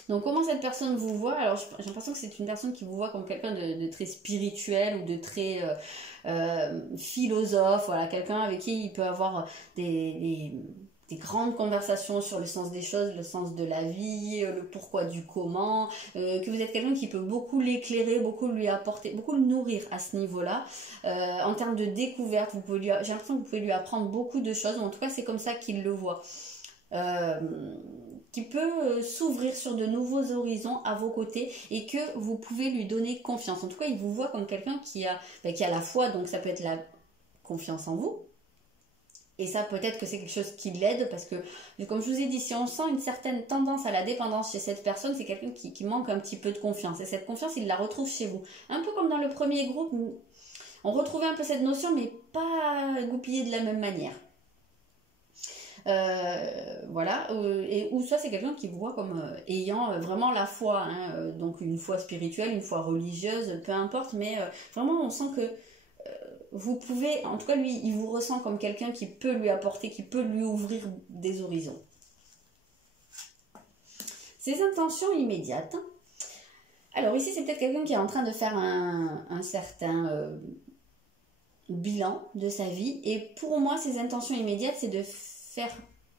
Donc comment cette personne vous voit? Alors j'ai l'impression que c'est une personne qui vous voit comme quelqu'un de très spirituel ou de très philosophe, voilà, quelqu'un avec qui il peut avoir des grandes conversations sur le sens des choses, le sens de la vie, le pourquoi du comment, que vous êtes quelqu'un qui peut beaucoup l'éclairer, beaucoup lui apporter, beaucoup le nourrir à ce niveau-là. En termes de découverte, j'ai l'impression que vous pouvez lui apprendre beaucoup de choses, en tout cas c'est comme ça qu'il le voit. Qui peut s'ouvrir sur de nouveaux horizons à vos côtés et que vous pouvez lui donner confiance. En tout cas, il vous voit comme quelqu'un qui a la foi, donc ça peut être la confiance en vous. Et ça, peut-être que c'est quelque chose qui l'aide parce que, comme je vous ai dit, si on sent une certaine tendance à la dépendance chez cette personne, c'est quelqu'un qui manque un petit peu de confiance. Et cette confiance, il la retrouve chez vous. Un peu comme dans le premier groupe, on retrouvait un peu cette notion, mais pas goupillée de la même manière. Voilà, et ou soit c'est quelqu'un qui vous voit comme ayant vraiment la foi, hein, donc une foi spirituelle, une foi religieuse, peu importe, mais vraiment on sent que vous pouvez, en tout cas lui, il vous ressent comme quelqu'un qui peut lui apporter, qui peut lui ouvrir des horizons. Ses intentions immédiates. Alors ici c'est peut-être quelqu'un qui est en train de faire un certain bilan de sa vie, et pour moi ses intentions immédiates c'est de faire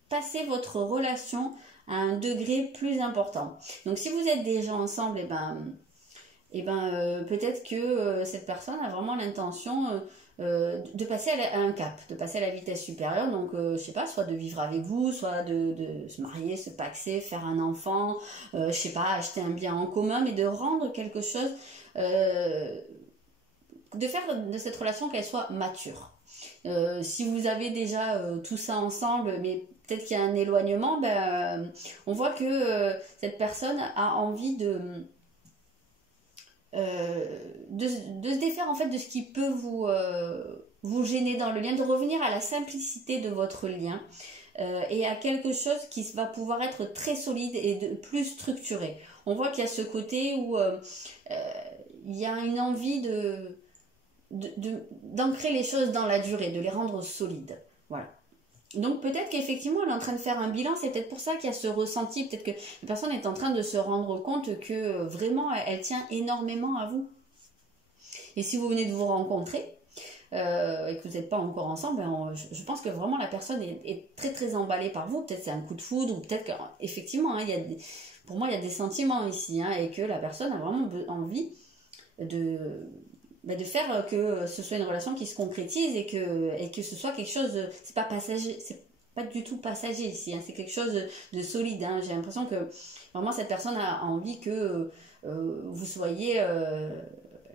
passer votre relation à un degré plus important. Donc si vous êtes déjà ensemble, peut-être que cette personne a vraiment l'intention de passer à un cap, de passer à la vitesse supérieure. Donc je sais pas, soit de vivre avec vous, soit de se marier, se paxer, faire un enfant, je sais pas, acheter un bien en commun, mais de rendre quelque chose, de faire de cette relation qu'elle soit mature. Si vous avez déjà tout ça ensemble, mais peut-être qu'il y a un éloignement, on voit que cette personne a envie de se défaire en fait de ce qui peut vous gêner dans le lien, de revenir à la simplicité de votre lien et à quelque chose qui va pouvoir être très solide et plus structuré. On voit qu'il y a ce côté où il y a une envie d'ancrer les choses dans la durée, de les rendre solides. Voilà. Donc peut-être qu'effectivement elle est en train de faire un bilan, c'est peut-être pour ça qu'il y a ce ressenti, peut-être que la personne est en train de se rendre compte que vraiment elle tient énormément à vous. Et si vous venez de vous rencontrer et que vous n'êtes pas encore ensemble, je pense que vraiment la personne est très très emballée par vous, peut-être c'est un coup de foudre, ou peut-être qu'effectivement, hein, pour moi il y a des sentiments ici, hein, et que la personne a vraiment envie de faire que ce soit une relation qui se concrétise et que ce soit quelque chose de, c'est pas passager, c'est pas du tout passager ici, hein, c'est quelque chose de solide, hein. J'ai l'impression que vraiment cette personne a envie que vous soyez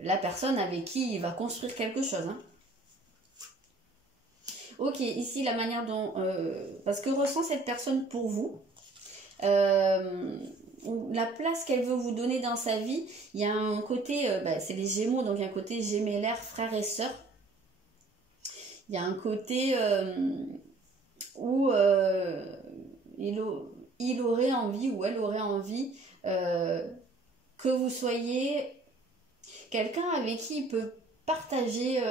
la personne avec qui il va construire quelque chose, hein. Ok, ici la manière dont parce que ressent cette personne pour vous, la place qu'elle veut vous donner dans sa vie, il y a un côté, c'est les Gémeaux, donc il y a un côté gémellaire, frère et sœur. Il y a un côté où il aurait envie, ou elle aurait envie que vous soyez quelqu'un avec qui il peut partager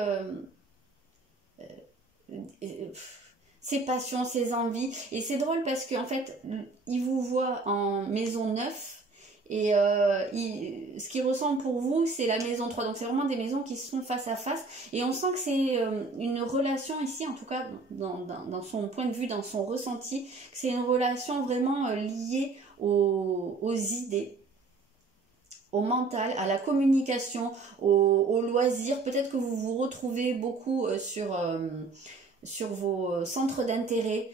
ses passions, ses envies. Et c'est drôle parce qu'en fait, il vous voit en maison 9 et ce qu'il ressent pour vous, c'est la maison 3. Donc c'est vraiment des maisons qui sont face à face. Et on sent que c'est une relation ici, en tout cas dans son point de vue, dans son ressenti, que c'est une relation vraiment liée aux idées, au mental, à la communication, au loisir. Peut-être que vous vous retrouvez beaucoup sur vos centres d'intérêt,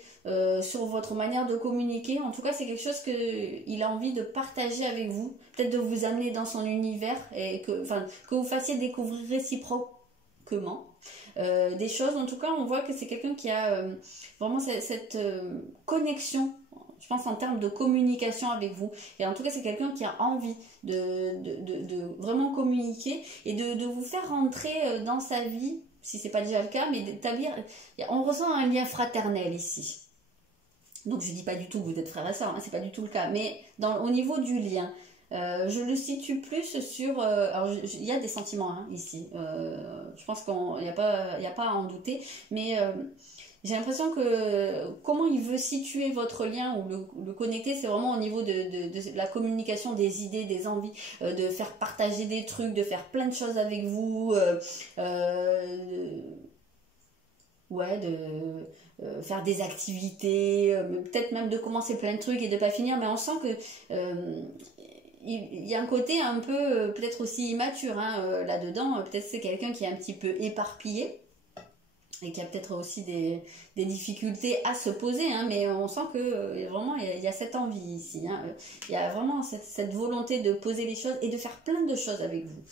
sur votre manière de communiquer. En tout cas, c'est quelque chose qu'il a envie de partager avec vous, peut-être de vous amener dans son univers et que vous fassiez découvrir réciproquement des choses. En tout cas, on voit que c'est quelqu'un qui a vraiment cette connexion, je pense, en termes de communication avec vous. Et en tout cas, c'est quelqu'un qui a envie de vraiment communiquer et de vous faire rentrer dans sa vie, si c'est pas déjà le cas, mais d'établir, on ressent un lien fraternel ici. Donc je dis pas du tout que vous êtes frères et sœurs, hein, c'est pas du tout le cas, mais au niveau du lien, je le situe plus sur, alors il y a des sentiments, hein, ici, je pense qu'il n'y a pas à en douter, mais j'ai l'impression que comment il veut situer votre lien ou le connecter, c'est vraiment au niveau de la communication, des idées, des envies, de faire partager des trucs, de faire plein de choses avec vous, ouais, de faire des activités, peut-être même de commencer plein de trucs et de pas finir, mais on sent que il y a un côté un peu peut-être aussi immature, hein, là-dedans. Peut-être c'est quelqu'un qui est un petit peu éparpillé et qui a peut-être aussi des difficultés à se poser, hein, mais on sent que vraiment il y a cette envie ici, hein, il y a vraiment cette volonté de poser les choses et de faire plein de choses avec vous.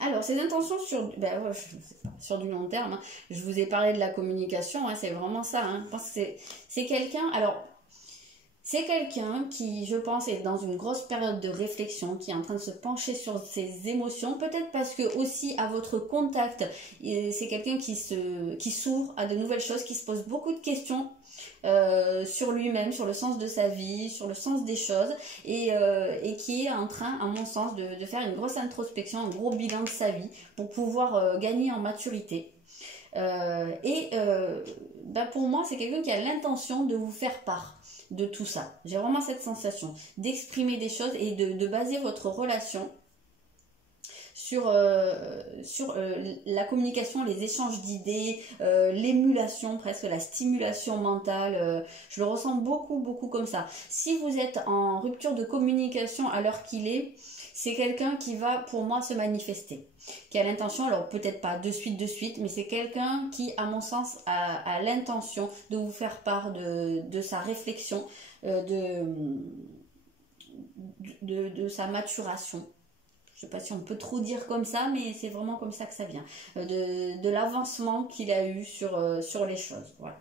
Alors, ces intentions sur du long terme, hein, je vous ai parlé de la communication, hein, c'est vraiment ça, hein, je pense que c'est quelqu'un, alors c'est quelqu'un qui, je pense, est dans une grosse période de réflexion, qui est en train de se pencher sur ses émotions, peut-être parce que aussi à votre contact, c'est quelqu'un qui s'ouvre à de nouvelles choses, qui se pose beaucoup de questions sur lui-même, sur le sens de sa vie, sur le sens des choses, et qui est en train, à mon sens, de faire une grosse introspection, un gros bilan de sa vie, pour pouvoir gagner en maturité. Pour moi, c'est quelqu'un qui a l'intention de vous faire part de tout ça. J'ai vraiment cette sensation d'exprimer des choses et de baser votre relation sur la communication, les échanges d'idées, l'émulation, presque la stimulation mentale. Je le ressens beaucoup, beaucoup comme ça. Si vous êtes en rupture de communication à l'heure qu'il est, c'est quelqu'un qui va, pour moi, se manifester, qui a l'intention, alors peut-être pas de suite, mais c'est quelqu'un qui, à mon sens, a l'intention de vous faire part de sa réflexion, de sa maturation. Je ne sais pas si on peut trop dire comme ça, mais c'est vraiment comme ça que ça vient. De l'avancement qu'il a eu sur les choses. Voilà.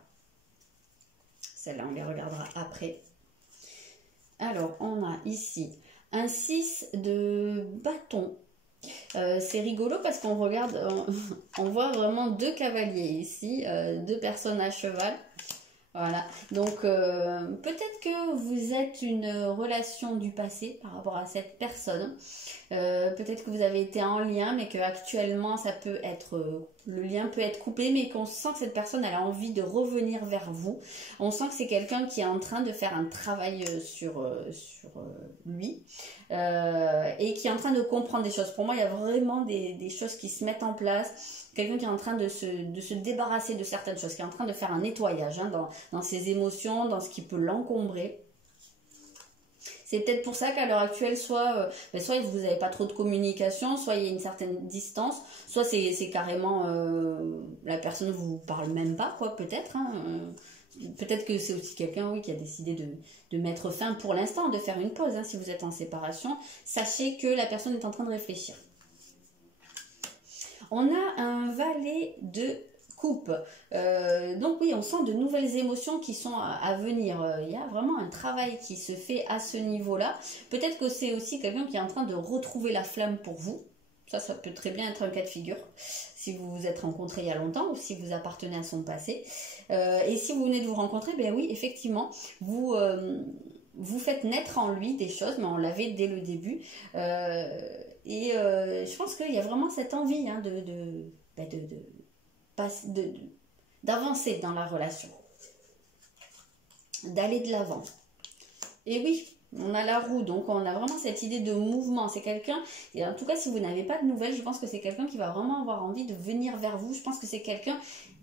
Celle-là, on les regardera après. Alors, on a ici un 6 de bâton. C'est rigolo parce qu'on regarde, on voit vraiment deux cavaliers ici, deux personnes à cheval. Voilà, donc peut-être que vous êtes une relation du passé par rapport à cette personne. Peut-être que vous avez été en lien, mais que actuellement ça peut être le lien peut être coupé, mais qu'on sent que cette personne elle a envie de revenir vers vous. On sent que c'est quelqu'un qui est en train de faire un travail sur lui et qui est en train de comprendre des choses. Pour moi, il y a vraiment des choses qui se mettent en place. Quelqu'un qui est en train de se débarrasser de certaines choses, qui est en train de faire un nettoyage hein, dans ses émotions, dans ce qui peut l'encombrer. C'est peut-être pour ça qu'à l'heure actuelle, soit vous n'avez pas trop de communication, soit il y a une certaine distance, soit c'est carrément la personne ne vous parle même pas, quoi, peut-être. Hein, peut-être que c'est aussi quelqu'un oui, qui a décidé de mettre fin pour l'instant, de faire une pause. Hein, si vous êtes en séparation, sachez que la personne est en train de réfléchir. On a un valet de coupe. Donc oui, on sent de nouvelles émotions qui sont à venir. Il y a vraiment un travail qui se fait à ce niveau-là. Peut-être que c'est aussi quelqu'un qui est en train de retrouver la flamme pour vous. Ça peut très bien être un cas de figure. Si vous vous êtes rencontrés il y a longtemps ou si vous appartenez à son passé. Et si vous venez de vous rencontrer, ben oui, effectivement, vous faites naître en lui des choses, mais on l'avait dès le début. Et je pense qu'il y a vraiment cette envie hein, d'avancer dans la relation, d'aller de l'avant. Et oui, on a la roue, donc on a vraiment cette idée de mouvement. C'est quelqu'un, et en tout cas si vous n'avez pas de nouvelles, je pense que c'est quelqu'un qui va vraiment avoir envie de venir vers vous. Je pense que c'est quelqu'un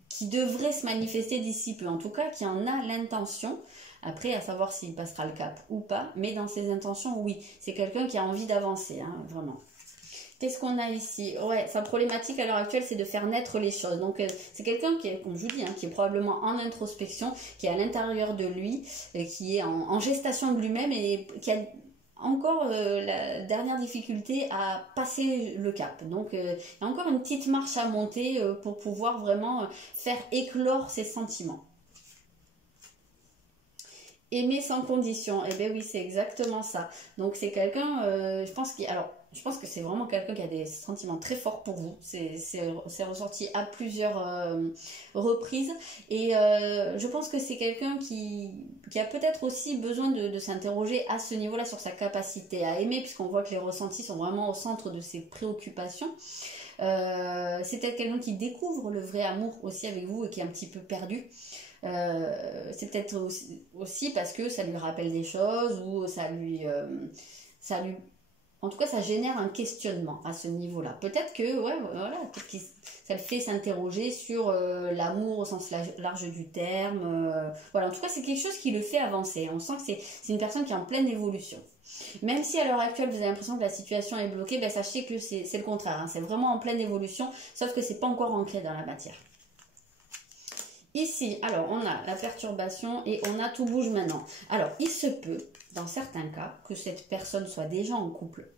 qui devrait se manifester d'ici peu, en tout cas qui en a l'intention. Après, à savoir s'il passera le cap ou pas, mais dans ses intentions, oui. C'est quelqu'un qui a envie d'avancer, hein, vraiment. Qu'est-ce qu'on a ici? Ouais, sa problématique à l'heure actuelle, c'est de faire naître les choses. Donc, c'est quelqu'un qui est, comme je vous dis, hein, qui est probablement en introspection, qui est à l'intérieur de lui, qui est en gestation de lui-même et qui a encore la dernière difficulté à passer le cap. Donc, il y a encore une petite marche à monter pour pouvoir vraiment faire éclore ses sentiments. Aimer sans condition, eh bien oui, c'est exactement ça. Donc c'est quelqu'un, je pense que c'est vraiment quelqu'un qui a des sentiments très forts pour vous. C'est ressorti à plusieurs reprises. Et je pense que c'est quelqu'un qui a peut-être aussi besoin de s'interroger à ce niveau-là sur sa capacité à aimer, puisqu'on voit que les ressentis sont vraiment au centre de ses préoccupations. C'est peut-être quelqu'un qui découvre le vrai amour aussi avec vous et qui est un petit peu perdu. C'est peut-être aussi parce que ça lui rappelle des choses ou en tout cas ça génère un questionnement à ce niveau-là. Peut-être que ouais, voilà, ça le fait s'interroger sur l'amour au sens large du terme. Voilà, en tout cas c'est quelque chose qui le fait avancer. On sent que c'est une personne qui est en pleine évolution. Même si à l'heure actuelle vous avez l'impression que la situation est bloquée, ben, sachez que c'est le contraire, hein. C'est vraiment en pleine évolution, sauf que c'est pas encore ancré dans la matière. Ici, alors, on a la perturbation et on a tout bouge maintenant. Alors, il se peut, dans certains cas, que cette personne soit déjà en couple.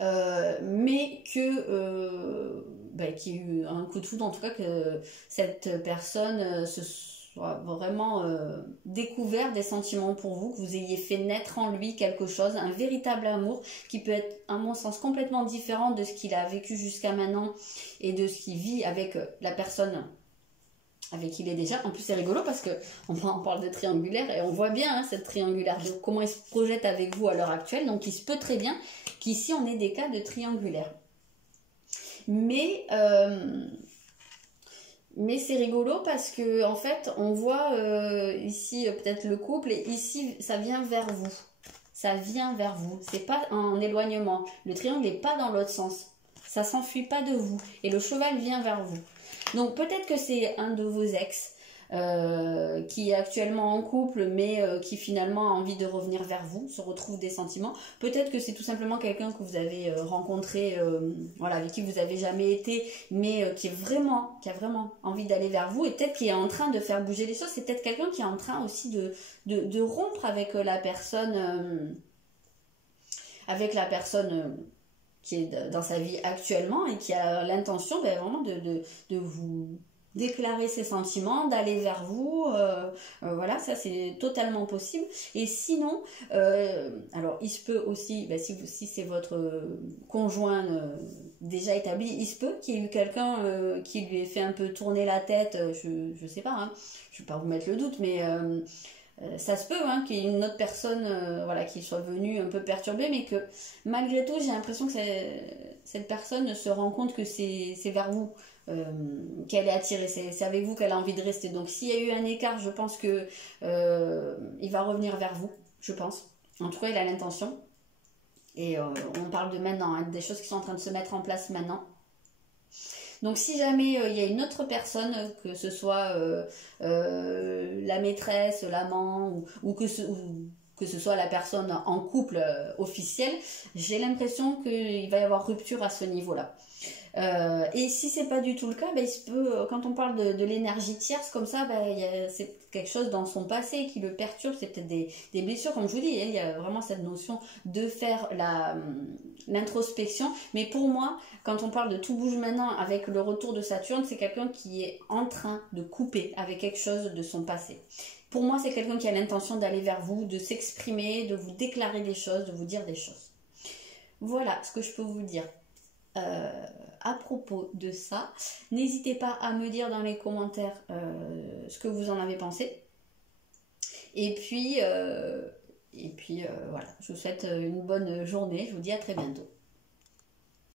Mais qu'il y ait eu un coup de foudre, en tout cas que cette personne se soit vraiment découvert des sentiments pour vous, que vous ayez fait naître en lui quelque chose, un véritable amour qui peut être, à mon sens, complètement différent de ce qu'il a vécu jusqu'à maintenant et de ce qu'il vit avec la personne avec qui il est déjà. En plus c'est rigolo parce que on parle de triangulaire et on voit bien hein, cette triangulaire, de comment il se projette avec vous à l'heure actuelle. Donc il se peut très bien qu'ici on ait des cas de triangulaire. Mais c'est rigolo parce que en fait on voit ici peut-être le couple et ici ça vient vers vous. Ça vient vers vous. C'est pas en éloignement. Le triangle n'est pas dans l'autre sens. Ça s'enfuit pas de vous. Et le cheval vient vers vous. Donc peut-être que c'est un de vos ex qui est actuellement en couple mais qui finalement a envie de revenir vers vous, se retrouve des sentiments. Peut-être que c'est tout simplement quelqu'un que vous avez rencontré, voilà, avec qui vous n'avez jamais été, mais qui a vraiment envie d'aller vers vous et peut-être qui est en train de faire bouger les choses. C'est peut-être quelqu'un qui est en train aussi de rompre avec la personne, qui est dans sa vie actuellement et qui a l'intention vraiment de déclarer ses sentiments, d'aller vers vous, voilà, ça c'est totalement possible. Et sinon, alors il se peut aussi, ben, si c'est votre conjoint déjà établi, il se peut qu'il y ait eu quelqu'un qui lui ait fait un peu tourner la tête, je sais pas, hein, je vais pas vous mettre le doute, mais ça se peut hein, qu'il y ait une autre personne voilà, qui soit venue un peu perturber, mais que malgré tout, j'ai l'impression que cette personne se rend compte que c'est vers vous qu'elle est attirée, c'est avec vous qu'elle a envie de rester. Donc s'il y a eu un écart, je pense que il va revenir vers vous, je pense. En tout cas, il a l'intention. Et on parle de maintenant, hein, des choses qui sont en train de se mettre en place maintenant. Donc si jamais il y a une autre personne, que ce soit la maîtresse, l'amant, ou que ce soit la personne en couple officiel, j'ai l'impression qu'il va y avoir rupture à ce niveau-là. Et si c'est pas du tout le cas, ben, il se peut, quand on parle de l'énergie tierce comme ça, ben, c'est quelque chose dans son passé qui le perturbe, c'est peut-être des blessures, comme je vous dis, hein, il y a vraiment cette notion de faire l'introspection. Mais pour moi, quand on parle de tout bouge maintenant avec le retour de Saturne, c'est quelqu'un qui est en train de couper avec quelque chose de son passé. Pour moi, c'est quelqu'un qui a l'intention d'aller vers vous, de s'exprimer, de vous déclarer des choses, de vous dire des choses. Voilà ce que je peux vous dire à propos de ça. N'hésitez pas à me dire dans les commentaires ce que vous en avez pensé. Et puis voilà, je vous souhaite une bonne journée. Je vous dis à très bientôt.